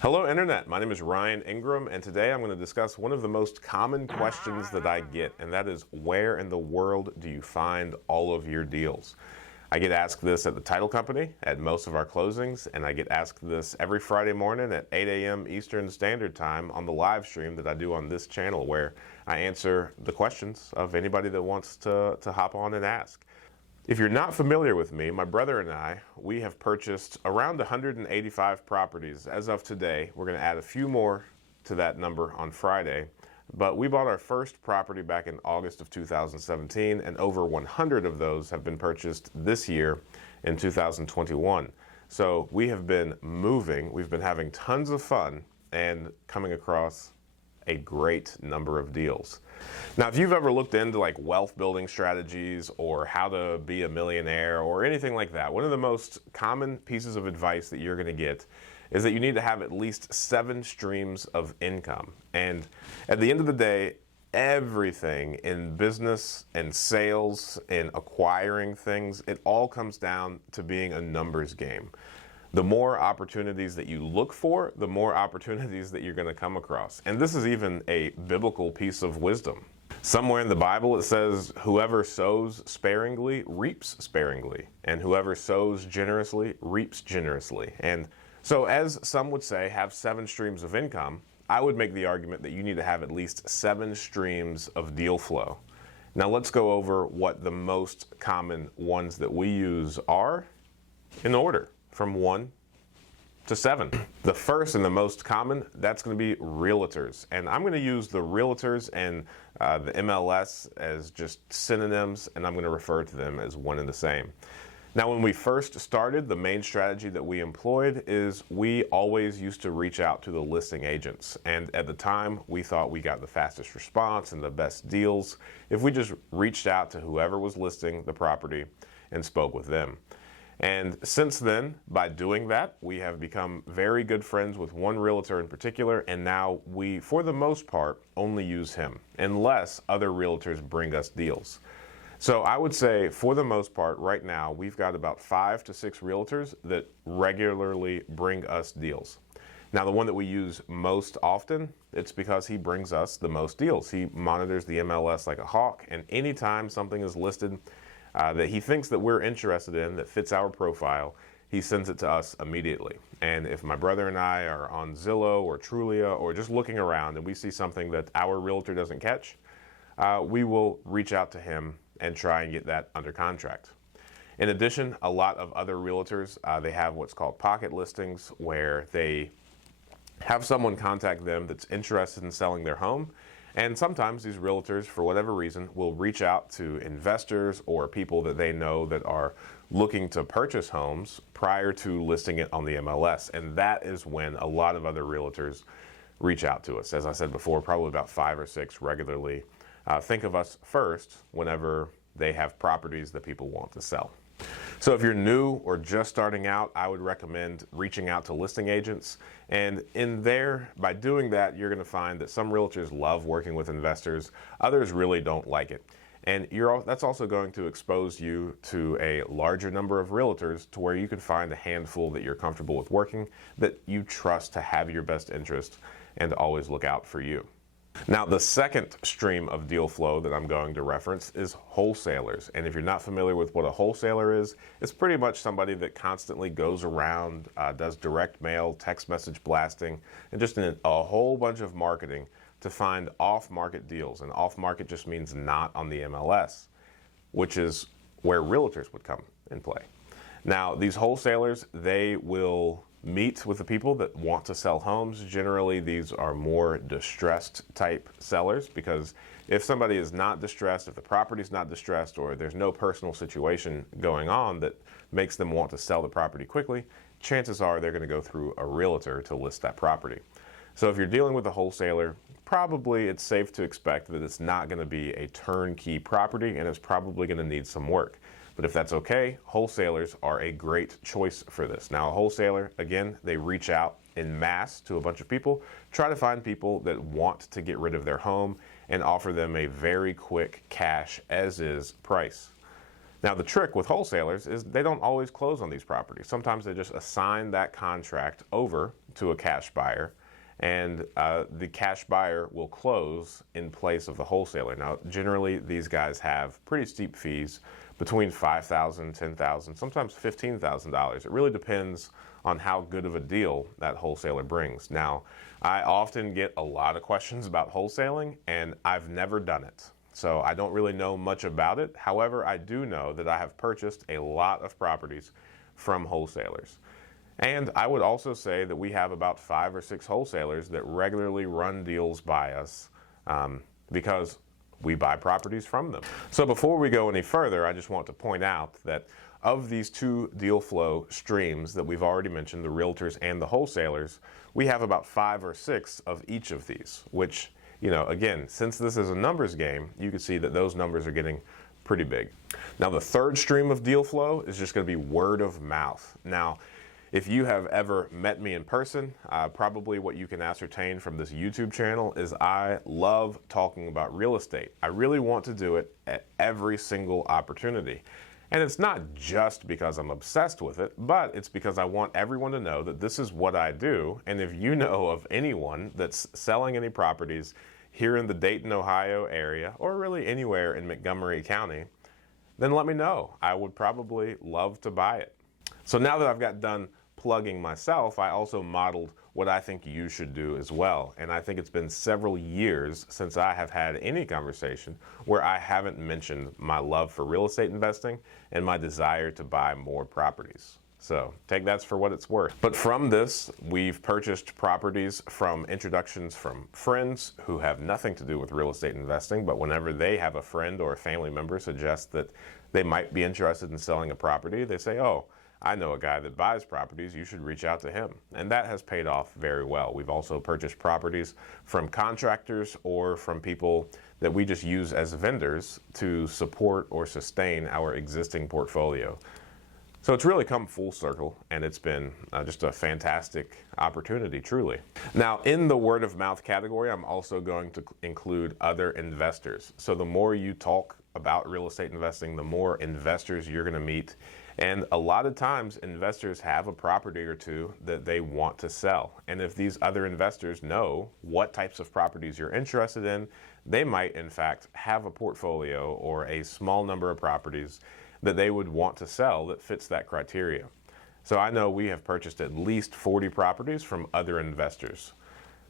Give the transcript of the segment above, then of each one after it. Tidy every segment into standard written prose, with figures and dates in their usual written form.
Hello Internet, my name is Ryan Ingram, and today I'm going to discuss one of the most common questions that I get, and that is, where in the world do you find all of your deals? I get asked this at the title company at most of our closings, and I get asked this every Friday morning at 8 a.m. Eastern Standard Time on the live stream that I do on this channel, where I answer the questions of anybody that wants to hop on and ask. If you're not familiar with me, my brother and I, we have purchased around 185 properties as of today. We're going to add a few more to that number on Friday. But we bought our first property back in August of 2017, and over 100 of those have been purchased this year in 2021. So we have been moving, we've been having tons of fun, and coming across a great number of deals. Now, if you've ever looked into like wealth building strategies or how to be a millionaire or anything like that, one of the most common pieces of advice that you're going to get is that you need to have at least 7 streams of income. And at the end of the day, everything in business and sales and acquiring things, it all comes down to being a numbers game. The more opportunities that you look for, the more opportunities that you're going to come across. And this is even a biblical piece of wisdom. Somewhere in the Bible it says, whoever sows sparingly reaps sparingly, and whoever sows generously reaps generously. And so, as some would say, have 7 streams of income, I would make the argument that you need to have at least 7 streams of deal flow. Now let's go over what the most common ones that we use are in order, from 1 to 7. The first and the most common, that's going to be realtors. And I'm going to use the realtors and the MLS as just synonyms, and I'm going to refer to them as one and the same. Now, when we first started, the main strategy that we employed is we always used to reach out to the listing agents. And at the time, we thought we got the fastest response and the best deals if we just reached out to whoever was listing the property and spoke with them. And since then, by doing that, we have become very good friends with one realtor in particular, and now we, for the most part, only use him, unless other realtors bring us deals. So I would say, for the most part, right now, we've got about 5 to 6 realtors that regularly bring us deals. Now, the one that we use most often, it's because he brings us the most deals. He monitors the MLS like a hawk, and anytime something is listed that he thinks that we're interested in, that fits our profile, he sends it to us immediately. And if my brother and I are on Zillow or Trulia or just looking around and we see something that our realtor doesn't catch, we will reach out to him and try and get that under contract. In addition, a lot of other realtors, they have what's called pocket listings, where they have someone contact them that's interested in selling their home. And sometimes these realtors, for whatever reason, will reach out to investors or people that they know that are looking to purchase homes prior to listing it on the MLS. And that is when a lot of other realtors reach out to us. As I said before, probably about 5 or 6 regularly. Think of us first whenever they have properties that people want to sell. So if you're new or just starting out, I would recommend reaching out to listing agents. And in there, by doing that, you're going to find that some realtors love working with investors. Others really don't like it. And that's also going to expose you to a larger number of realtors to where you can find a handful that you're comfortable with working, that you trust to have your best interest and to always look out for you. Now, the second stream of deal flow that I'm going to reference is wholesalers. And if you're not familiar with what a wholesaler is, it's pretty much somebody that constantly goes around, does direct mail, text message blasting, and just a whole bunch of marketing to find off-market deals. And off-market just means not on the MLS, which is where realtors would come in play. Now, these wholesalers, they will meet with the people that want to sell homes. Generally, these are more distressed type sellers, because if somebody is not distressed, if the property is not distressed, or there's no personal situation going on that makes them want to sell the property quickly, chances are they're going to go through a realtor to list that property. So if you're dealing with a wholesaler, probably it's safe to expect that it's not going to be a turnkey property, and it's probably going to need some work. But if that's okay, wholesalers are a great choice for this. Now, a wholesaler, again, they reach out en masse to a bunch of people, try to find people that want to get rid of their home, and offer them a very quick cash as is price. Now, the trick with wholesalers is they don't always close on these properties. Sometimes they just assign that contract over to a cash buyer, and the cash buyer will close in place of the wholesaler. Now, generally, these guys have pretty steep fees, between $5,000, $10,000, sometimes $15,000. It really depends on how good of a deal that wholesaler brings. Now, I often get a lot of questions about wholesaling, and I've never done it. So I don't really know much about it. However, I do know that I have purchased a lot of properties from wholesalers. And I would also say that we have about 5 or 6 wholesalers that regularly run deals by us because we buy properties from them. So before we go any further, I just want to point out that of these 2 deal flow streams that we've already mentioned, the realtors and the wholesalers, we have about 5 or 6 of each of these, which, you know, again, since this is a numbers game, you can see that those numbers are getting pretty big. Now, the third stream of deal flow is just going to be word of mouth. Now, if you have ever met me in person, probably what you can ascertain from this YouTube channel is I love talking about real estate. I really want to do it at every single opportunity. And it's not just because I'm obsessed with it, but it's because I want everyone to know that this is what I do. And if you know of anyone that's selling any properties here in the Dayton, Ohio area, or really anywhere in Montgomery County, then let me know. I would probably love to buy it. So now that I've got done plugging myself, I also modeled what I think you should do as well. And I think it's been several years since I have had any conversation where I haven't mentioned my love for real estate investing and my desire to buy more properties. So take that for what it's worth. But from this, we've purchased properties from introductions from friends who have nothing to do with real estate investing, but whenever they have a friend or a family member suggest that they might be interested in selling a property, they say, "Oh, I know a guy that buys properties, you should reach out to him." And that has paid off very well. We've also purchased properties from contractors or from people that we just use as vendors to support or sustain our existing portfolio. So it's really come full circle, and it's been just a fantastic opportunity, truly. Now, in the word of mouth category, I'm also going to include other investors. So the more you talk about real estate investing, the more investors you're going to meet. And a lot of times, investors have a property or two that they want to sell. And if these other investors know what types of properties you're interested in, they might, in fact, have a portfolio or a small number of properties that they would want to sell that fits that criteria. So I know we have purchased at least 40 properties from other investors.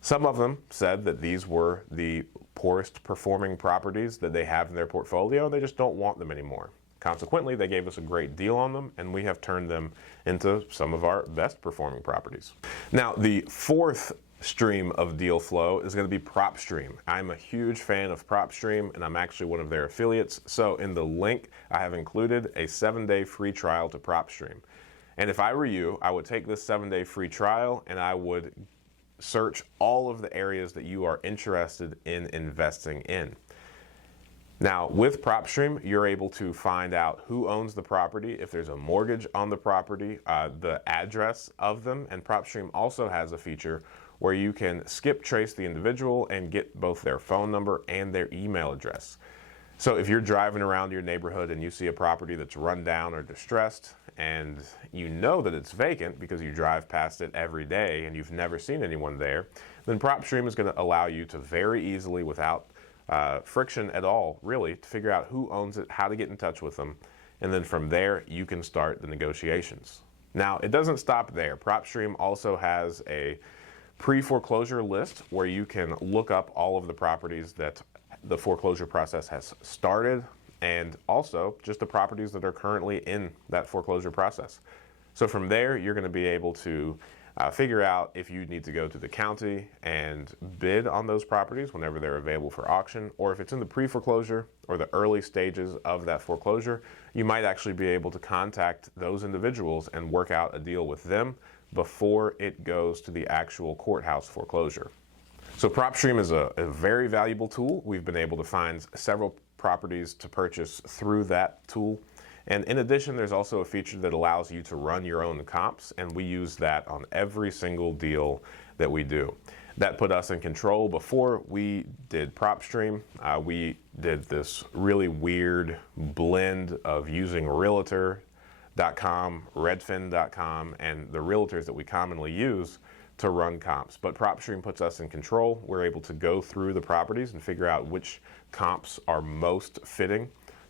Some of them said that these were the poorest performing properties that they have in their portfolio. They just don't want them anymore. Consequently, they gave us a great deal on them, and we have turned them into some of our best performing properties. Now, the fourth stream of deal flow is going to be PropStream. I'm a huge fan of PropStream, and I'm actually one of their affiliates. So in the link, I have included a 7-day free trial to PropStream. And if I were you, I would take this 7-day free trial and I would search all of the areas that you are interested in investing in. Now, with PropStream, you're able to find out who owns the property, if there's a mortgage on the property, the address of them, and PropStream also has a feature where you can skip trace the individual and get both their phone number and their email address. So if you're driving around your neighborhood and you see a property that's run down or distressed, and you know that it's vacant because you drive past it every day and you've never seen anyone there, then PropStream is going to allow you to very easily, without friction at all, really, to figure out who owns it, how to get in touch with them, and then from there you can start the negotiations. Now, it doesn't stop there. PropStream also has a pre-foreclosure list where you can look up all of the properties that the foreclosure process has started, and also just the properties that are currently in that foreclosure process. So from there, you're going to be able to figure out if you need to go to the county and bid on those properties whenever they're available for auction, or if it's in the pre-foreclosure or the early stages of that foreclosure, you might actually be able to contact those individuals and work out a deal with them before it goes to the actual courthouse foreclosure. So PropStream is a very valuable tool. We've been able to find several properties to purchase through that tool. And in addition, there's also a feature that allows you to run your own comps, and we use that on every single deal that we do. That put us in control. Before we did PropStream, we did this really weird blend of using Realtor.com, Redfin.com, and the realtors that we commonly use to run comps, but PropStream puts us in control. We're able to go through the properties and figure out which comps are most fitting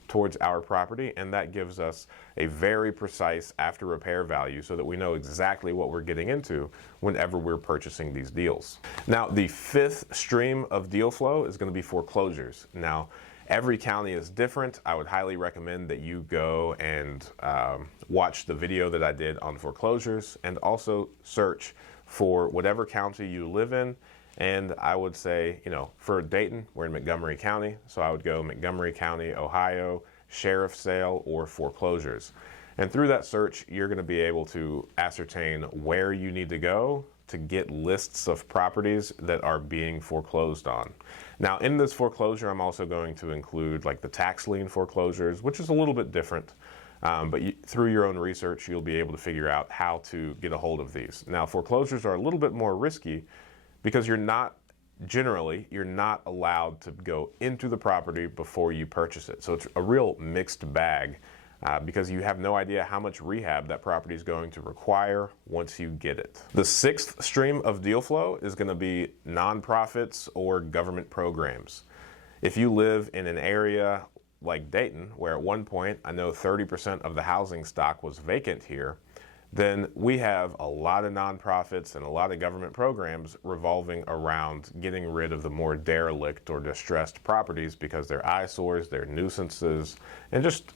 towards our property, and that gives us a very precise after repair value so that we know exactly what we're getting into whenever we're purchasing these deals. Now, the fifth stream of deal flow is going to be foreclosures. Now, every county is different. I would highly recommend that you go and watch the video that I did on foreclosures, and also search for whatever county you live in. And I would say, for Dayton, we're in Montgomery County, so I would go Montgomery County, Ohio, sheriff sale, or foreclosures. And through that search, you're going to be able to ascertain where you need to go to get lists of properties that are being foreclosed on. Now, in this foreclosure, I'm also going to include like the tax lien foreclosures, which is a little bit different. But through your own research, you'll be able to figure out how to get a hold of these. Now, foreclosures are a little bit more risky because you're not allowed to go into the property before you purchase it. So it's a real mixed bag because you have no idea how much rehab that property is going to require once you get it. The sixth stream of deal flow is going to be nonprofits or government programs. If you live in an area like Dayton, where at one point I know 30% of the housing stock was vacant here, then we have a lot of nonprofits and a lot of government programs revolving around getting rid of the more derelict or distressed properties because they're eyesores, they're nuisances, and just,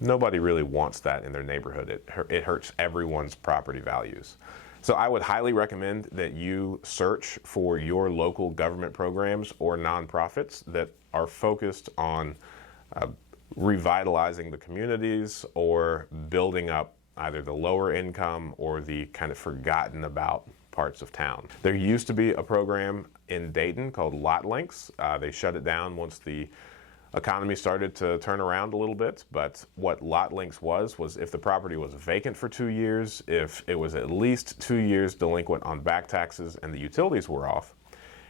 nobody really wants that in their neighborhood. It hurts everyone's property values. So I would highly recommend that you search for your local government programs or nonprofits that are focused on revitalizing the communities or building up either the lower income or the kind of forgotten about parts of town. There used to be a program in Dayton called Lot Links. They shut it down once the economy started to turn around a little bit, but what Lot Links was if the property was vacant for 2 years, if it was at least 2 years delinquent on back taxes and the utilities were off,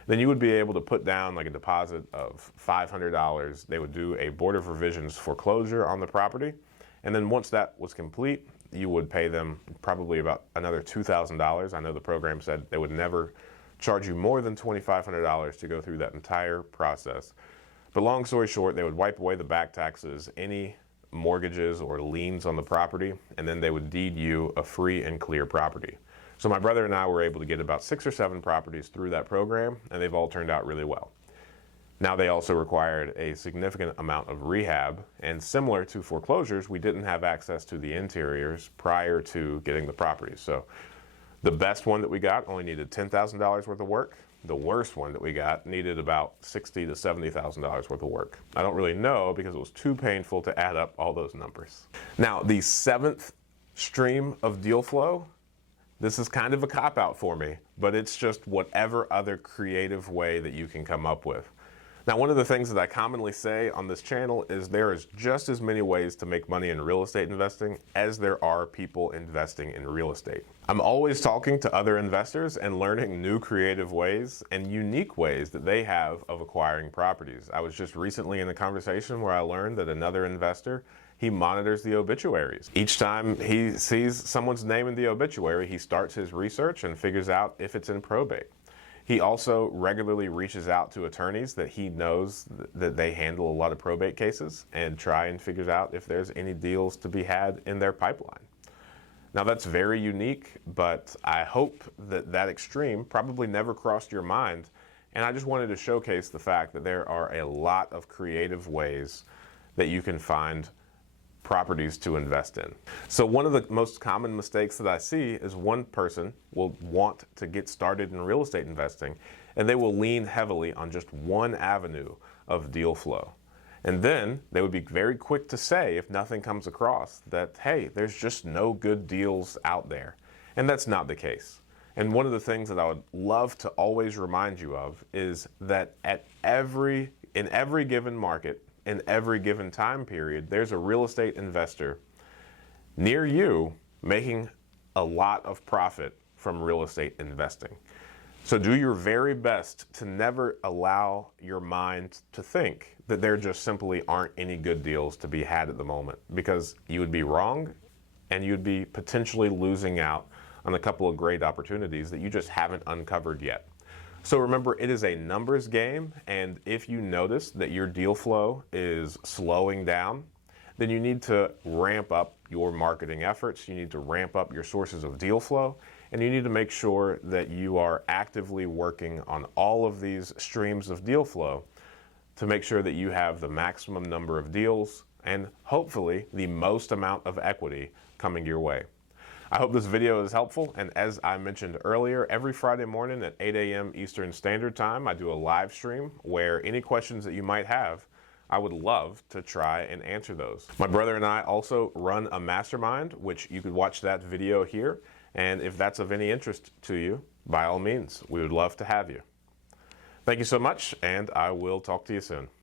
then you would be able to put down like a deposit of $500. They would do a Board of Revisions foreclosure on the property, and then once that was complete, you would pay them probably about another $2,000. I know the program said they would never charge you more than $2,500 to go through that entire process. But long story short, they would wipe away the back taxes, any mortgages or liens on the property, and then they would deed you a free and clear property. So my brother and I were able to get about 6 or 7 properties through that program, and they've all turned out really well. Now, they also required a significant amount of rehab, and similar to foreclosures, we didn't have access to the interiors prior to getting the properties. So the best one that we got only needed $10,000 worth of work. The worst one that we got needed about $60,000 to $70,000 worth of work. I don't really know because it was too painful to add up all those numbers. Now, the seventh stream of deal flow, this is kind of a cop-out for me, but it's just whatever other creative way that you can come up with. Now, one of the things that I commonly say on this channel is there is just as many ways to make money in real estate investing as there are people investing in real estate. I'm always talking to other investors and learning new creative ways and unique ways that they have of acquiring properties. I was just recently in a conversation where I learned that another investor, he monitors the obituaries. Each time he sees someone's name in the obituary, he starts his research and figures out if it's in probate. He also regularly reaches out to attorneys that he knows that they handle a lot of probate cases and try and figures out if there's any deals to be had in their pipeline. Now, that's very unique, but I hope that that extreme probably never crossed your mind, and I just wanted to showcase the fact that there are a lot of creative ways that you can find properties to invest in. So one of the most common mistakes that I see is one person will want to get started in real estate investing and they will lean heavily on just one avenue of deal flow. And then they would be very quick to say, if nothing comes across, that, hey, there's just no good deals out there. And that's not the case. And one of the things that I would love to always remind you of is that in every given market, in every given time period, there's a real estate investor near you making a lot of profit from real estate investing. So do your very best to never allow your mind to think that there just simply aren't any good deals to be had at the moment, because you would be wrong and you'd be potentially losing out on a couple of great opportunities that you just haven't uncovered yet. So remember, it is a numbers game, and if you notice that your deal flow is slowing down, then you need to ramp up your marketing efforts, you need to ramp up your sources of deal flow, and you need to make sure that you are actively working on all of these streams of deal flow to make sure that you have the maximum number of deals and hopefully the most amount of equity coming your way. I hope this video is helpful, and as I mentioned earlier, every Friday morning at 8 a.m. Eastern Standard Time, I do a live stream where any questions that you might have, I would love to try and answer those. My brother and I also run a mastermind, which you could watch that video here, and if that's of any interest to you, by all means, we would love to have you. Thank you so much, and I will talk to you soon.